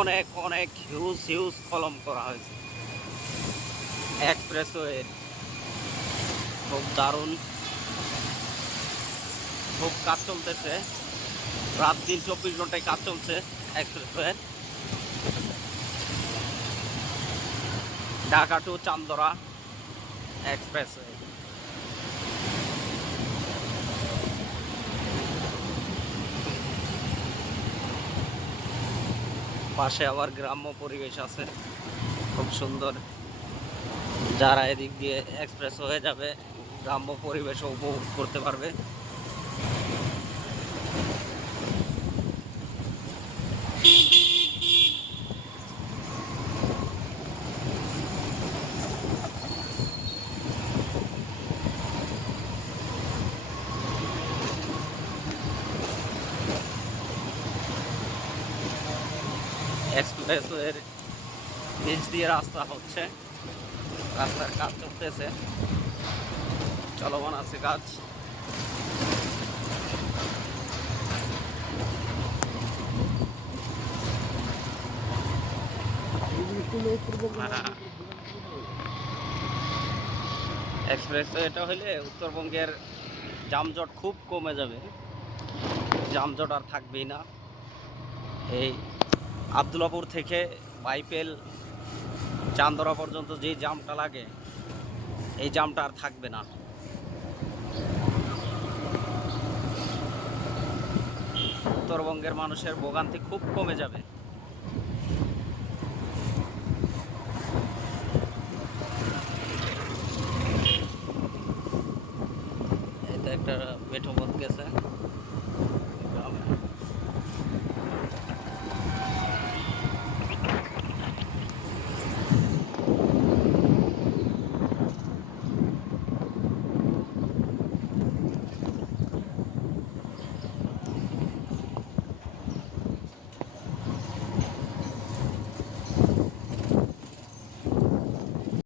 অনেক অনেক huge huge কলম করা হয়েছে। এক্সপ্রেসওয়ে খুব দারুণ, খুব কাজ চলতেছে। রাত দিন 24 ঘন্টায় কাজ চলছে expressway. Dhaka to Chandra expressway. পাশে আবার গ্রাম্য পরিবেশ আছে, খুব সুন্দর। যারা এদিক দিয়ে এক্সপ্রেস হয়ে যাবে গ্রাম্য পরিবেশও উপভোগ করতে পারবে। এক্সপ্রেসওয়ের নিচ দিয়ে রাস্তা হচ্ছে, রাস্তার কাজ চলতেছে, চলমান আছে কাজ। এক্সপ্রেসওয়েটা হলে উত্তরবঙ্গের যানজট খুব কমে যাবে, যানজট আর থাকবেই না। এই আবদুল্লাপুর থেকে বাইপেল চান্দরা পর্যন্ত যে জামটা লাগে, এই জামটা আর থাকবে না। উত্তরবঙ্গের মানুষের ভোগান্তি খুব কমে যাবে।